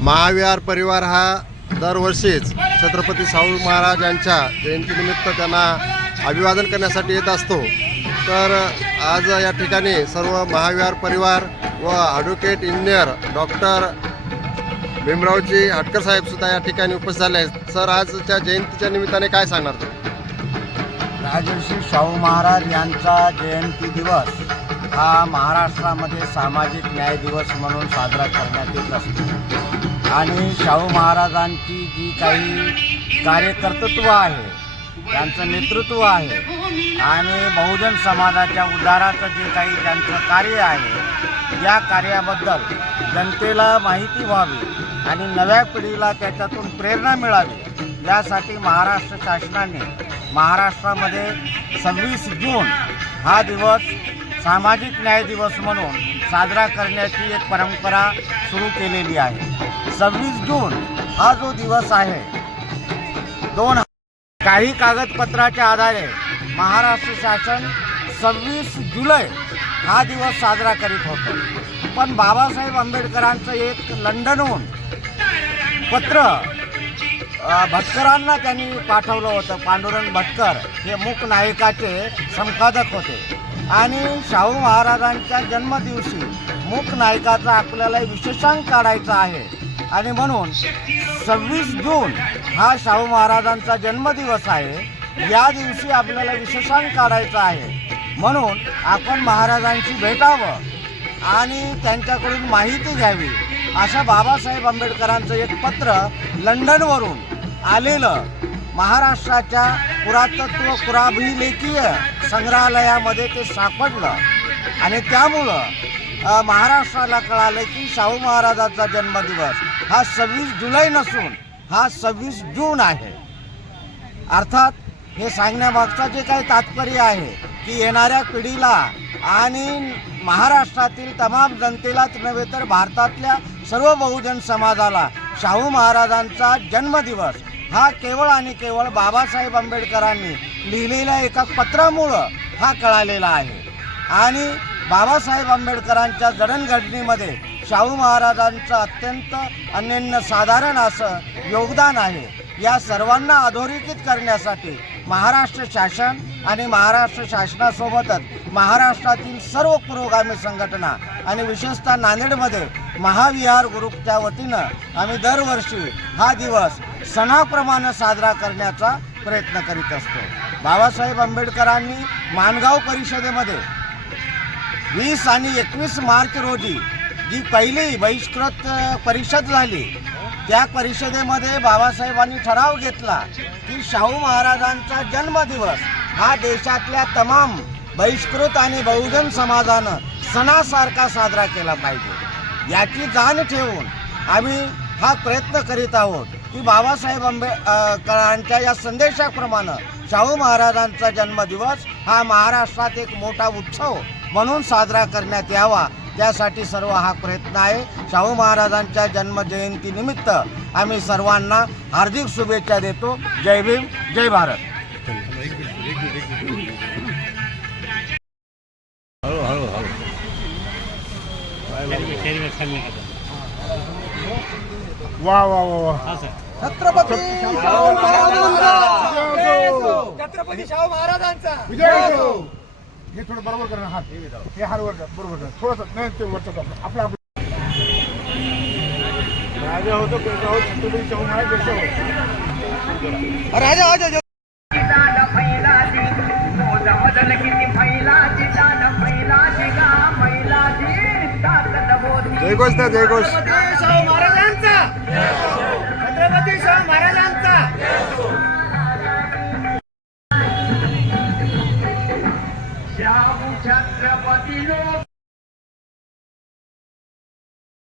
महाविहार परिवार हा दरवर्षीच छत्रपती शाहू महाराजांच्या जयंतीनिमित्त त्यांना अभिवादन करण्यासाठी येत असतो। तर आज या ठिकाणी सर्व महाविहार परिवार व ॲडव्होकेट इंजिनियर डॉक्टर भीमरावजी हटकर साहेबसुद्धा या ठिकाणी उपस्थित झाले आहेत। सर, आजच्या जयंतीच्या निमित्ताने काय सांगणार तुम्ही? राजर्षी शाहू महाराज यांचा जयंती दिवस हा महाराष्ट्रामध्ये सामाजिक न्याय दिवस म्हणून साजरा करण्यात येत असतो आणि शाहू महाराजांची जी काही कार्यकर्तृत्व आहे, त्यांचं नेतृत्व आहे आणि बहुजन समाजाच्या उद्धाराचं जे काही त्यांचं कार्य आहे, या कार्याबद्दल जनतेला माहिती व्हावी आणि नव्या पिढीला त्याच्यातून प्रेरणा मिळावी, यासाठी महाराष्ट्र शासनाने महाराष्ट्रामध्ये 26 जून हा दिवस सामाजिक न्याय दिवस म्हणून साजरा करण्याची एक परंपरा सुरू केलेली आहे। 26 जून हा जो दिवस आहे, काही कागदपत्राच्या आधारे महाराष्ट्र शासन 26 जुलै हा दिवस साजरा करीत होतं, पण बाबासाहेब आंबेडकरांचं एक लंडनहून पत्र भटकरांना त्यांनी पाठवलं होतं। पांडुरंग भटकर हे मूक नायकाचे संपादक होते आणि शाहू महाराजांच्या जन्मदिवशी मूक नायकाचा आपल्याला विशेषांक काढायचा आहे आणि म्हणून 26 जून हा शाहू महाराजांचा जन्मदिवस आहे। या दिवशी आपल्याला विशेषांक काढायचा आहे, म्हणून आपण महाराजांशी भेटावं आणि त्यांच्याकडून माहिती घ्यावी, अशा बाबासाहेब आंबेडकरांचं एक पत्र लंडनवरून आलेलं महाराष्ट्राच्या पुरातत्व पुराभिलेखीय संग्रहालयामध्ये ते सापडलं आणि त्यामुळं महाराष्ट्राला कळालं की शाहू महाराजांचा जन्मदिवस हा 26 जुलै नसून हा 26 जून आहे। अर्थात हे सांगण्यामागचं जे काही तात्पर्य आहे की येणाऱ्या पिढीला आणि महाराष्ट्रातील तमाम जनतेलाच नव्हे तर भारतातल्या सर्व बहुजन समाजाला शाहू महाराजांचा जन्मदिवस हा केवळ आणि केवळ बाबासाहेब आंबेडकरांनी लिहिलेल्या एका पत्रामुळं हा कळालेला आहे आणि बाबासाहेब आंबेडकरांच्या जडणघडणीमध्ये शाहू महाराजांचं अत्यंत अनन्यसाधारण असं योगदान आहे। या सर्वांना अधोरेखित करण्यासाठी महाराष्ट्र शासन आणि महाराष्ट्र शासनासोबतच महाराष्ट्रातील सर्व पुरोगामी संघटना आणि विशेषतः नांदेडमध्ये महाविहार ग्रुपच्या वतीनं आम्ही दरवर्षी हा दिवस सणाप्रमाणे साजरा करण्याचा प्रयत्न करीत असतो। बाबासाहेब आंबेडकरांनी माणगाव परिषदेमध्ये 20 आणि 21 मार्च रोजी जी पहिली बहिष्कृत परिषद झाली, त्या परिषदेमध्ये बाबासाहेबांनी ठराव घेतला की शाहू महाराजांचा जन्मदिवस हा देशातल्या तमाम बहिष्कृत आणि बहुजन समाजानं सणासारखा साजरा केला पाहिजे। याची जाण ठेवून आम्ही हा प्रयत्न करीत आहोत की बाबासाहेब आंबेडकरांच्या या संदेशाप्रमाणे शाहू महाराजांचा जन्मदिवस हा महाराष्ट्रात एक मोठा उत्सव म्हणून साजरा करण्यात यावा, त्यासाठी सर्व हा प्रयत्न आहे। शाहू महाराजांच्या जन्मजयंतीनिमित्त आम्ही सर्वांना हार्दिक शुभेच्छा देतो। जय भीम, जय भारत। वाह वाह वाह, छत्रपती शाहू महाराजांचा, छत्रपती शाहू महाराजांचा विजय असो। हे थोडं बरोबर करा, हात हे हार वर बरोबर करा, थोडंसं नाही ते वरचं आपलं आपलं राजा होतो छत्रपती शाहू महाराज जसं होतं राजा जयघोष द्या, जयघोष। शाहू महाराजांचा, छत्रपती शाहू महाराजांचा। शाहू छत्रपती